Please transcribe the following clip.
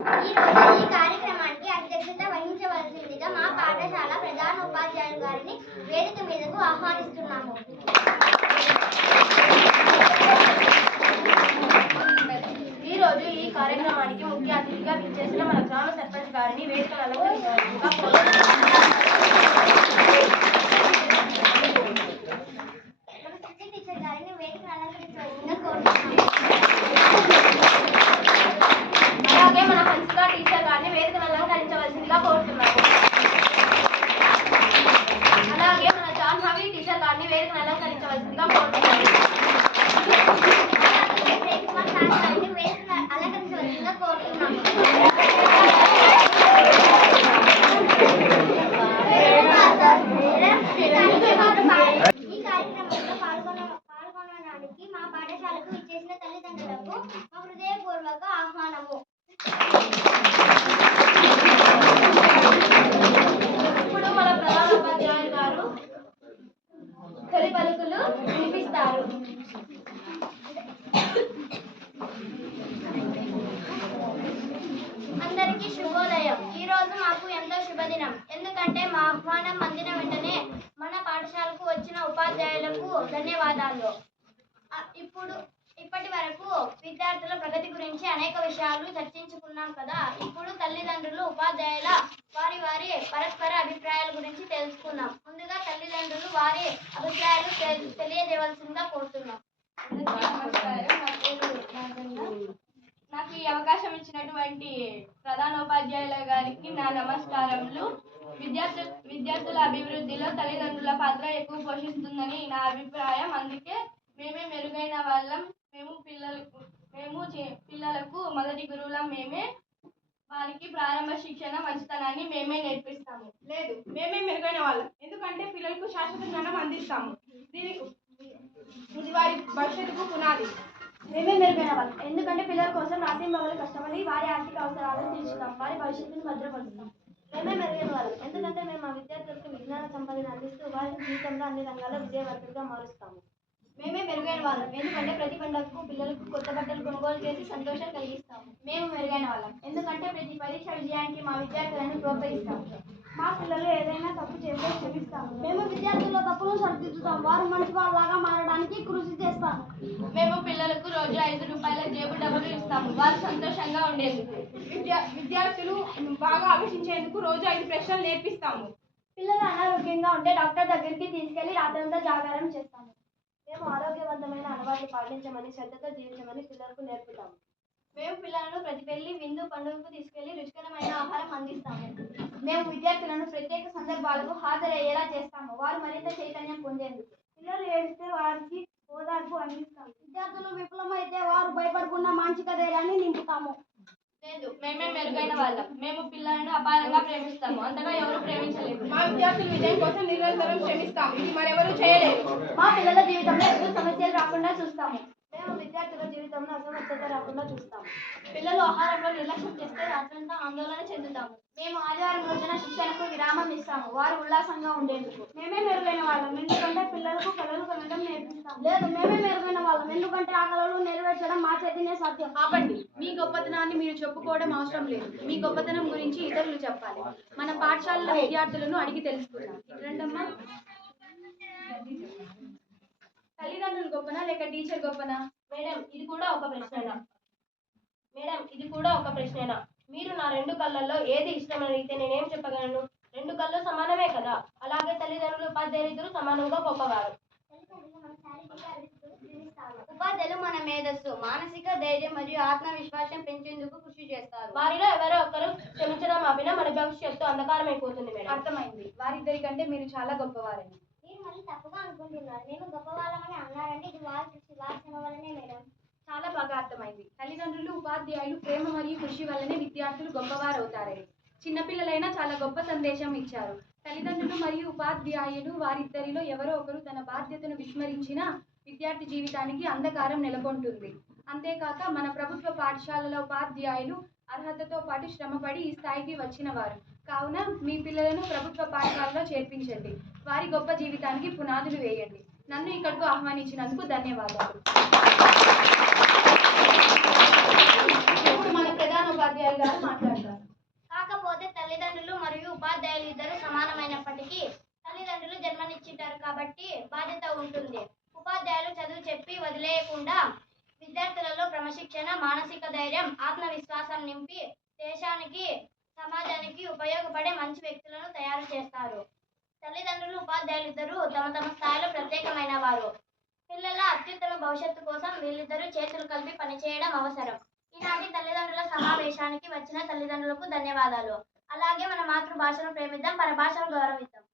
ఈ కార్యక్రమానికి అధ్యక్షత వహించవలసిందిగా మా పాఠశాల ప్రధాన ఉపాధ్యాయులు గారిని వేదిక మీదకు ఆహ్వానిస్తున్నాము. ఈరోజు ఈ కార్యక్రమానికి ముఖ్య అతిథిగా విచ్చేసిన మన గ్రామ సర్పంచ్ గారిని వేదికను అలంకరించవలసిందిగా అలాగే మన హన్సిక టీచర్ గారిని వేదికను అలంకరించవలసిందిగా కోరుతున్నాము. అలాగే మన జాహ్నవి టీచర్ గారిని వేదికను అలంకరించవలసిందిగా కోరుతున్నాము. ఈ కార్యక్రమంలో పాల్గొనడానికి మా పాఠశాలకు ఇచ్చేసిన తల్లిదండ్రులకు మా హృదయపూర్వక ఆహ్వానము. ఇప్పుడు మన ప్రధాన ఉపాధ్యాయులు గారు తొలి పలుకులు వినిపిస్తారు. అందరికీ శుభోదయం. ఈ రోజు మాకు ఎంతో శుభదినం. ఎందుకంటే మా ఆహ్వానం అందిన వెంటనే మన పాఠశాలకు వచ్చిన ఉపాధ్యాయులకు ధన్యవాదాలు. ఇప్పటి వరకు విద్యార్థుల ప్రగతి గురించి అనేక విషయాలు చర్చించుకున్నాం కదా. ఇప్పుడు తల్లిదండ్రులు ఉపాధ్యాయుల వారి పరస్పర అభిప్రాయాల గురించి తెలుసుకున్నాం. ముందుగా తల్లిదండ్రులు వారి అభిప్రాయాలు తెలియజేయవలసిందిగా కోరుతున్నాం. నాకు ఈ అవకాశం ఇచ్చినటువంటి ప్రధానోపాధ్యాయుల గారికి నా నమస్కారములు. విద్యార్థుల అభివృద్ధిలో తల్లిదండ్రుల పాత్ర ఎక్కువ పోషిస్తుందని నా అభిప్రాయం. అందుకే మేమే మెరుగైన వాళ్ళం. మేము పిల్లలకు మొదటి గురువులం. మేమే వారికి ప్రారంభ శిక్షణ మంచితనాన్ని మేమే నేర్పిస్తాము. లేదు, మేమే మెరుగైన వాళ్ళం. ఎందుకంటే పిల్లలకు శాశ్వత జ్ఞానం అందిస్తాము. ఇది వారి భవిష్యత్తుకు పునాది. మేమే మెరుగైన వాళ్ళం. ఎందుకంటే పిల్లల కోసం రాత్రింబగలు కష్టపడి వారి ఆర్థిక అవసరాలను తీర్చుతాం. వారి భవిష్యత్తును భద్రపరుస్తాం. మేమే మెరుగైన వాళ్ళం. ఎందుకంటే మేము మా విద్యార్థులకు విజ్ఞాన సంపదను అందిస్తూ వారి జీవితంలో అన్ని రంగాల్లో విజయవంతంగా మారుస్తాము. మేమే మెరుగైన వాళ్ళం. ఎందుకంటే ప్రతి పండుగకు పిల్లలకు కొత్త బట్టలు కొనుగోలు చేసి సంతోషం కలిగిస్తాము. మేము మెరుగైన వాళ్ళం. ఎందుకంటే ప్రతి పరీక్ష విజయానికి మా విద్యార్థులను ప్రోత్సహిస్తాము. మా పిల్లలు ఏదైనా తప్పు చేస్తే క్షమిస్తాము. మేము విద్యార్థుల తప్పును సరిదిద్దుతాం. వారు మంచి వాళ్ళలాగా మారడానికి కృషి చేస్తాము. మేము పిల్లలకు రోజు 5 రూపాయల జేబు డబ్బులు ఇస్తాము. వారు సంతోషంగా ఉండేందుకు. విద్యార్థులు బాగా ఆలోచించేందుకు రోజు 5 ప్రశ్నలు నేర్పిస్తాము. పిల్లలు అనారోగ్యంగా ఉంటే డాక్టర్ దగ్గరికి తీసుకెళ్లి రాత్రంతా జాగారం చేస్తాము. మేము ఆరోగ్యవంతమైన అలవాట్లు పాటించమని, శ్రద్ధతో జీవించమని పిల్లలకు నేర్పుతాము. మేము పిల్లలను ప్రతి పెళ్లి విందు పండుగకు తీసుకెళ్లి రుచికరమైన ఆహారం అందిస్తాము. మేము విద్యార్థులను ప్రత్యేక సందర్భాలకు హాజరయ్యేలా చేస్తాము. వారు మరింత చైతన్యం పొందేందుకు. పిల్లలు ఏడిస్తే వారికి ఓదార్పు అందిస్తాము. విద్యార్థులు విఫలమైతే వారు భయపడకుండా మానసిక ధైర్యాన్ని నింపుతాము. లేదు, మేమే మెరుగైన వాళ్ళం. మేము పిల్లలను అపారంగా ప్రేమిస్తాము. అంతగా ఎవరు ప్రేమించలేదు. మా విద్యార్థుల విజయం కోసం నిరంతరం శ్రమిస్తాము. ఇది మరెవరూ చేయలేదు. మా పిల్లల జీవితంలో ఎదురు సమస్యలు రాకుండా చూస్తాము. మేము విద్యార్థుల జీవితంలో అసమర్థత రాకుండా చూస్తాము. పిల్లలు ఆహారంలో నిర్లక్ష్యం చేస్తే రాత్రంతా ఆందోళన చెందుతాము. మేము ఆదివారం రోజున శిక్షణకు విరామం ఇస్తాము. వారు ఉల్లాసంగా ఉండేందుకు. మేమే మెరుగైన వాళ్ళం. ఎందుకంటే పిల్లలకు కళలు కనడం నేర్పిస్తాము. లేదు, మేమే మెరుగైన వాళ్ళం. ఎందుకంటే ఆ కళలు నెరవేర్చడం మా చేతినే సాధ్యం. ఆపండి. మీ గొప్పతనాన్ని మీరు చెప్పుకోవడం అవసరం లేదు. మీ గొప్పతనం గురించి ఇతరులు చెప్పాలి. మన పాఠశాలలో విద్యార్థులను అడిగి తెలుసుకుందాం. రెండమ్మా, తల్లిదండ్రులు గొప్పనా లేక టీచర్ గొప్పనా? మేడం, ఇది కూడా ఒక ప్రశ్నేనా? మీరు నా 2 కళ్ళల్లో ఏది ఇష్టమని అడిగితే నేనేం చెప్పగలను? 2 కళ్ళు సమానమే కదా. అలాగే తల్లిదండ్రులు ఉపాధ్యాయులు సమానంగా గొప్పవారు. ఉపాధ్యాయులు మన మేధస్సు, మానసిక ధైర్యం మరియు ఆత్మవిశ్వాసం పెంచేందుకు కృషి చేస్తారు. వారిలో ఎవరో ఒకరు క్షమించడం ఆపినా మన భవిష్యత్తు అంధకారం అయిపోతుంది మేడం. అర్థమైంది. వారిద్దరికంటే మీరు చాలా గొప్పవారని. మీరు మళ్ళీ తప్పుగా అనుకుంటున్నారు. మేము గొప్పవాళ్ళమని అన్నారంటే ఇది వారి శ్రమ వల్లనే మేడం. చాలా బాగా అర్థమైంది. తల్లిదండ్రులు ఉపాధ్యాయులు ప్రేమ మరియు కృషి వల్లనే విద్యార్థులు గొప్పవారు అవుతారని చిన్నపిల్లలైనా చాలా గొప్ప సందేశం ఇచ్చారు. తల్లిదండ్రులు మరియు ఉపాధ్యాయులు వారిద్దరిలో ఎవరో ఒకరు తన బాధ్యతను విస్మరించిన విద్యార్థి జీవితానికి అంధకారం నెలకొంటుంది. అంతేకాక మన ప్రభుత్వ పాఠశాలల ఉపాధ్యాయులు అర్హతతో పాటు శ్రమపడి ఈ స్థాయికి వచ్చిన వారు. కావున మీ పిల్లలను ప్రభుత్వ పాఠశాలలో చేర్పించండి. వారి గొప్ప జీవితానికి పునాదులు వేయండి. నన్ను ఇక్కడకు ఆహ్వానించినందుకు ధన్యవాదాలు. ఇప్పుడు మన ప్రధాన ఉపాధ్యాయులు గారు మాట్లాడతారు. కాకపోతే తల్లిదండ్రులు మరియు ఉపాధ్యాయులు ఇద్దరు సమానమైనప్పటికీ తల్లిదండ్రులు జన్మనిచ్చింటారు కాబట్టి బాధ్యత ఉంటుంది. ఉపాధ్యాయులు చదువు చెప్పి వదిలేయకుండా విద్యార్థులలో క్రమశిక్షణ, మానసిక ధైర్యం, ఆత్మవిశ్వాసం నింపి దేశానికి, సమాజానికి ఉపయోగపడే మంచి వ్యక్తులను తయారు చేస్తారు. తల్లిదండ్రులు, ఉపాధ్యాయులు ఇద్దరు తమ తమ స్థాయిలో ప్రత్యేకమైన వారు. పిల్లల అత్యుత్తమ భవిష్యత్తు కోసం వీళ్ళిద్దరూ చేతులు కలిపి పనిచేయడం అవసరం. ఈనాటి తల్లిదండ్రుల సమావేశానికి వచ్చిన తల్లిదండ్రులకు ధన్యవాదాలు. అలాగే మన మాతృభాషను ప్రేమిద్దాం, పరభాషను గౌరవిద్దాం.